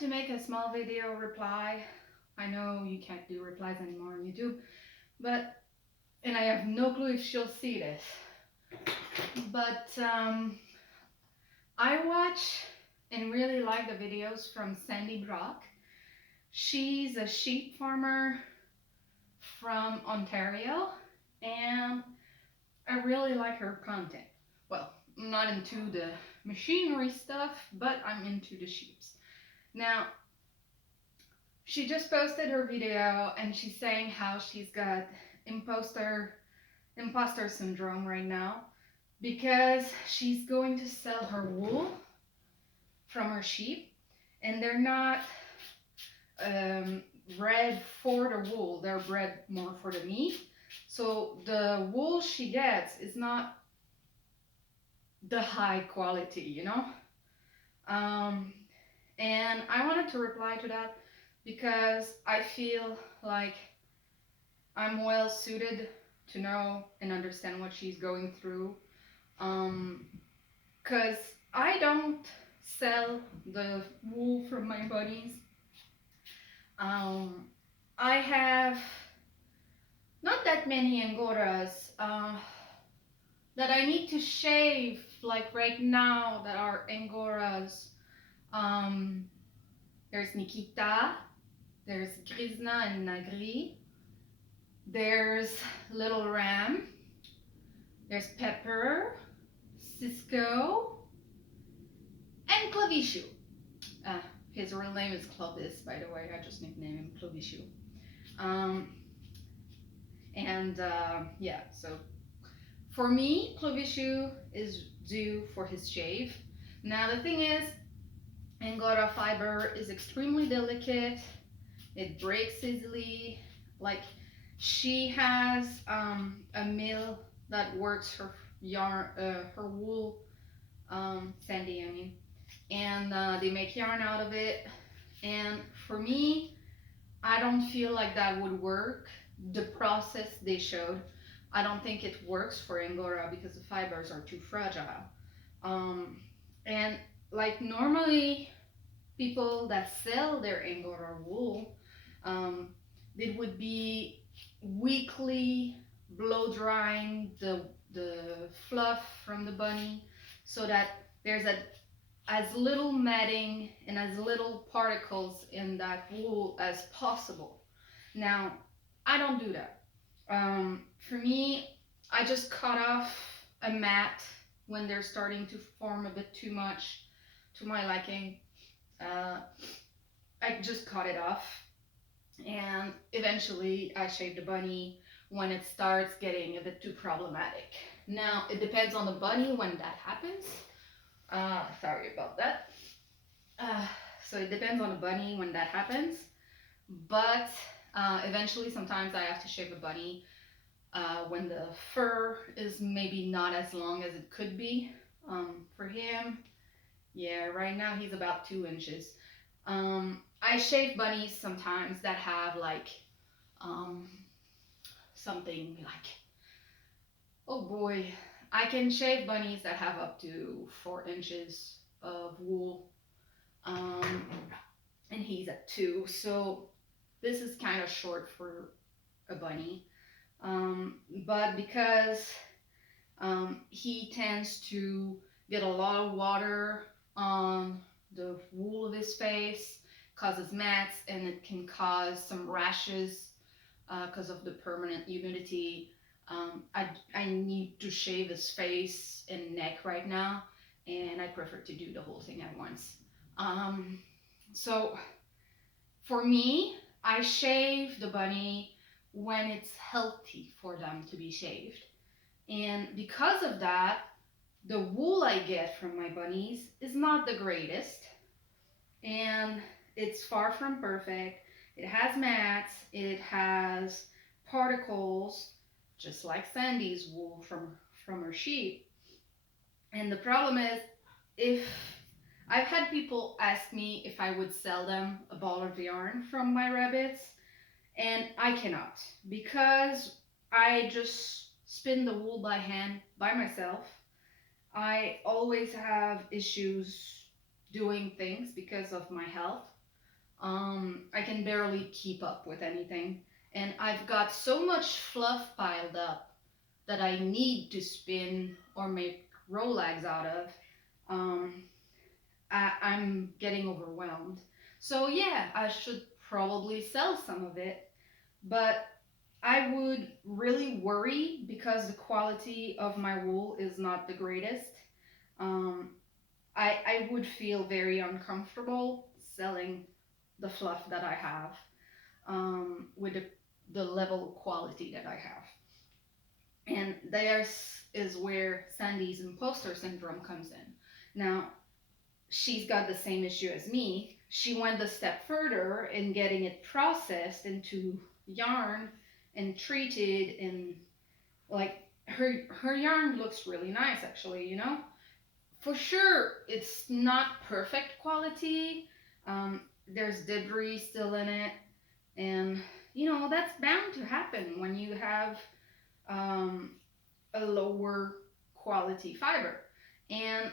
wanted to make a small video reply. I know you can't do replies anymore on YouTube, but and I have no clue if she'll see this. But I watch and really like the videos from Sandi Brock. She's a sheep farmer from Ontario, and I really like her content. Well, I'm not into the machinery stuff, but I'm into the sheeps. Now, she just posted her video and she's saying how she's got imposter syndrome right now because she's going to sell her wool from her sheep, and they're not bred for the wool, they're bred more for the meat. So the wool she gets is not the high quality, you know? Um, and I wanted to reply to that because I feel like I'm well suited to know and understand what she's going through. Because I don't sell the wool from my bunnies. Um, I have not that many Angoras that I need to shave, like right now, that are Angoras. Um, there's Nikita, there's Grisna and Nagri, there's Little Ram, there's Pepper, Cisco, and Clavichu. Uh, his real name is Clovis, by the way. I just nicknamed him Clavichu. Um, yeah, so for me, Clavichu is due for his shave. Now, the thing is, Angora fiber is extremely delicate. It breaks easily. Like, she has a mill that works her yarn, her wool, Sandi, I mean, and they make yarn out of it. And for me, I don't feel like that would work. The process they showed, I don't think it works for Angora because the fibers are too fragile. Um, and like normally, people that sell their Angora wool, um, it would be weekly blow drying the fluff from the bunny so that there's as little matting and as little particles in that wool as possible. Now, I don't do that. For me, I just cut off a mat when they're starting to form a bit too much to my liking. Uh, I just cut it off, and eventually I shave the bunny when it starts getting a bit too problematic. Now, it depends on the bunny when that happens. Sorry about that. Uh, so it depends on the bunny when that happens. But eventually, sometimes I have to shave a bunny when the fur is maybe not as long as it could be. For him, yeah, right now he's about 2 inches. I shave bunnies sometimes that have like um, something like, oh boy, I can shave bunnies that have up to 4 inches of wool. Um, and he's at 2, so this is kind of short for a bunny. But because he tends to get a lot of water on the wool of his face, causes mats, and it can cause some rashes because of the permanent humidity. I need to shave his face and neck right now, and I prefer to do the whole thing at once. Um, so for me, I shave the bunny when it's healthy for them to be shaved. And because of that, the wool I get from my bunnies is not the greatest. And it's far from perfect. It has mats, it has particles, just like Sandy's wool from her sheep. And the problem is, if I've had people ask me if I would sell them a ball of yarn from my rabbits, and I cannot because I just spin the wool by hand by myself. I always have issues doing things because of my health. I can barely keep up with anything. And I've got so much fluff piled up that I need to spin or make Rolex out of. Um, I'm getting overwhelmed. So yeah, I should probably sell some of it, but I would really worry because the quality of my wool is not the greatest. Um, I would feel very uncomfortable selling the fluff that I have with the level of quality that I have. And there's is where Sandy's imposter syndrome comes in. Now, she's got the same issue as me. She went a step further in getting it processed into yarn and treated, and like her yarn looks really nice actually, you know? For sure it's not perfect quality. There's debris still in it, and you know that's bound to happen when you have um, a lower quality fiber. And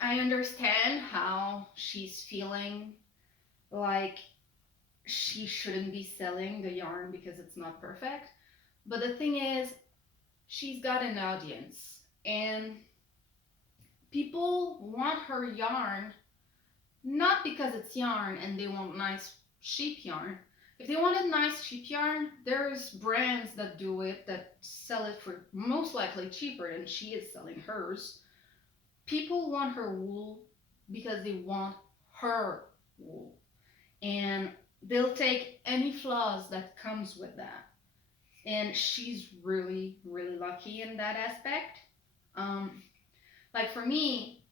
I understand how she's feeling like she shouldn't be selling the yarn because it's not perfect. But the thing is, she's got an audience, and people want her yarn not because it's yarn and they want nice sheep yarn. If they wanted nice sheep yarn, there's brands that do it that sell it for most likely cheaper than she is selling hers. People want her wool because they want her wool, and they'll take any flaws that comes with that. And she's really really lucky in that aspect. um, like for me,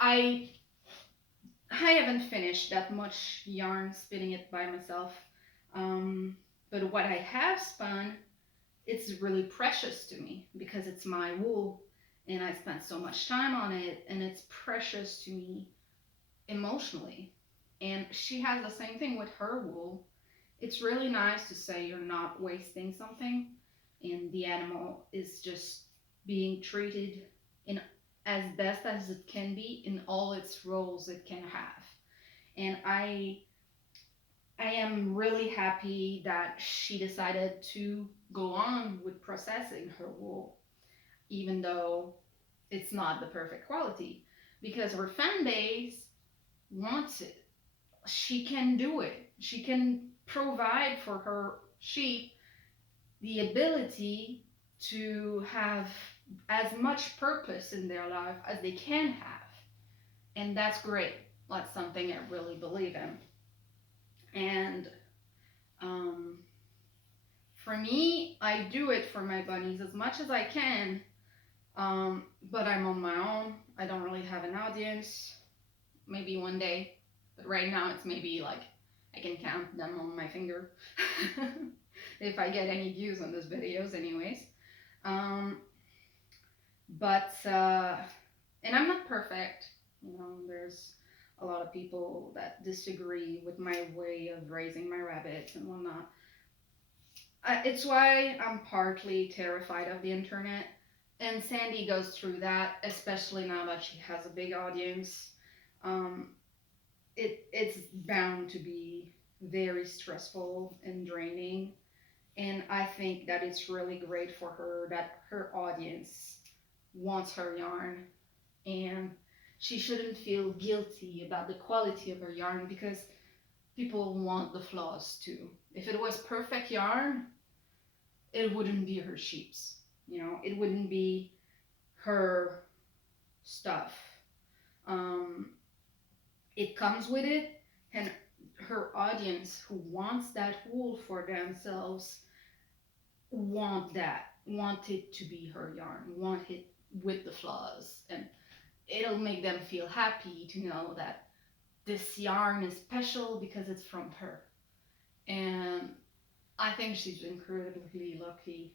i I haven't finished that much yarn spinning it by myself. um, but what I have spun, it's really precious to me because it's my wool and I spent so much time on it, and it's precious to me emotionally. And she has the same thing with her wool. It's really nice to say you're not wasting something and the animal is just being treated in as best as it can be in all its roles it can have. And I am really happy that she decided to go on with processing her wool, even though it's not the perfect quality, because her fan base wants it. She can do it. She can provide for her sheep the ability to have as much purpose in their life as they can have. And that's great. That's something I really believe in. And um, for me, I do it for my bunnies as much as I can, but I'm on my own. I don't really have an audience. Maybe one day, but right now it's maybe like I can count them on my finger if I get any views on those videos, anyways. Um, but and I'm not perfect. You know, there's a lot of people that disagree with my way of raising my rabbits and whatnot. It's why I'm partly terrified of the internet. And Sandy goes through that, especially now that she has a big audience. Um, it's bound to be very stressful and draining. And I think that it's really great for her that her audience wants her yarn, and she shouldn't feel guilty about the quality of her yarn because people want the flaws too. If it was perfect yarn, it wouldn't be her sheep's. You know, it wouldn't be her stuff. Um, it comes with it, and her audience who wants that wool for themselves want it to be her yarn, want it with the flaws, and it'll make them feel happy to know that this yarn is special because it's from her. And I think she's incredibly lucky.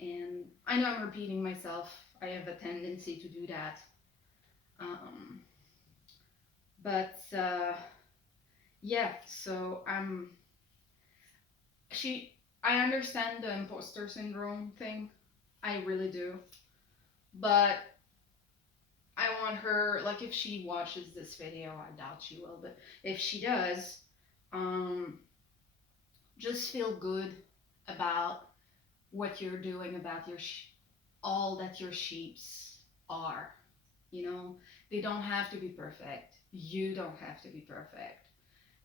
And I know I'm repeating myself. I have a tendency to do that. Um, but yeah, so she I understand the imposter syndrome thing. I really do. But I want her, like, if she watches this video, I doubt she will, but if she does, Um, just feel good about what you're doing, about all that your sheeps are. You know, they don't have to be perfect. You don't have to be perfect.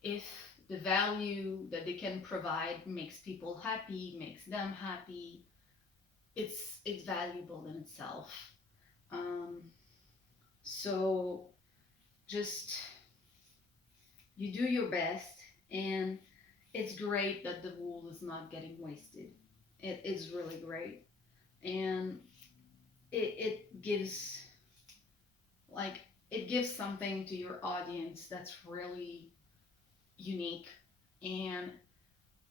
If the value that they can provide makes people happy, makes them happy, it's valuable in itself. Um, so just you do your best, and it's great that the wool is not getting wasted. It is really great, and it gives like it gives something to your audience that's really unique, and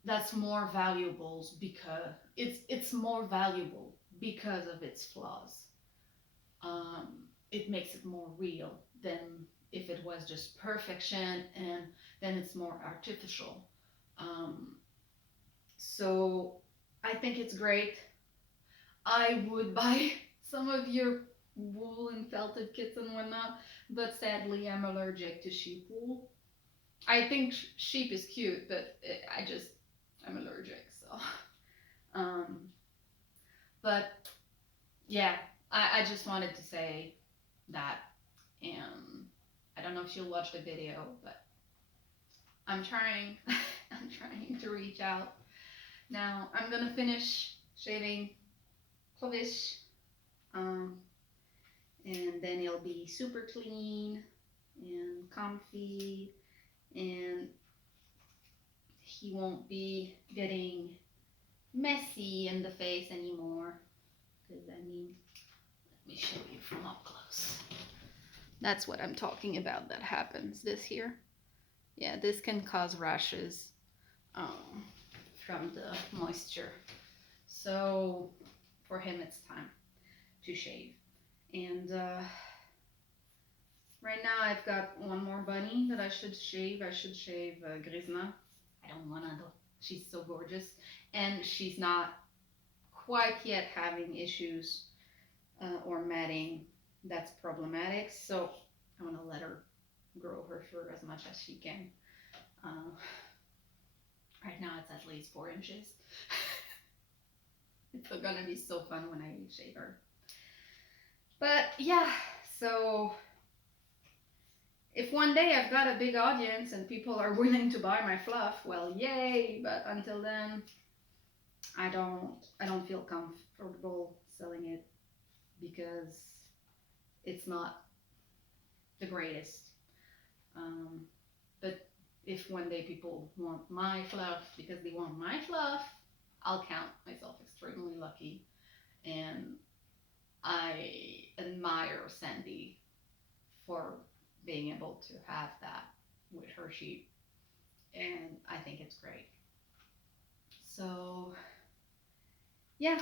that's more valuable because it's more valuable because of its flaws. um, it makes it more real than if it was just perfection, and then it's more artificial. um, so I think it's great. I would buy some of your wool and felted kits and whatnot, but sadly I'm allergic to sheep wool. I think sheep is cute, but I'm allergic. So, um, but yeah, I just wanted to say that, and I don't know if you'll watch the video, but I'm trying. I'm trying to reach out. Now I'm gonna finish shaving Clovis, um, and then it'll be super clean and comfy, and he won't be getting messy in the face anymore. Because I mean, let me show you from up close. That's what I'm talking about. That happens this year. Yeah, this can cause rashes um, from the moisture. So for him, it's time to shave. And right now, I've got one more bunny that I should shave. I should shave Grisna. I don't wanna though. She's so gorgeous, and she's not quite yet having issues or matting that's problematic. So I want to let her grow her fur as much as she can. Uh, right now it's at least 4 inches. It's gonna be so fun when I shave her. But yeah, so if one day I've got a big audience and people are willing to buy my fluff, well, yay! But until then, I don't feel comfortable selling it because it's not the greatest. Um, but if one day people want my fluff because they want my fluff, I'll count myself extremely lucky. And I admire Sandi for being able to have that with her sheep. And I think it's great. So, yeah,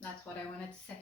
that's what I wanted to say.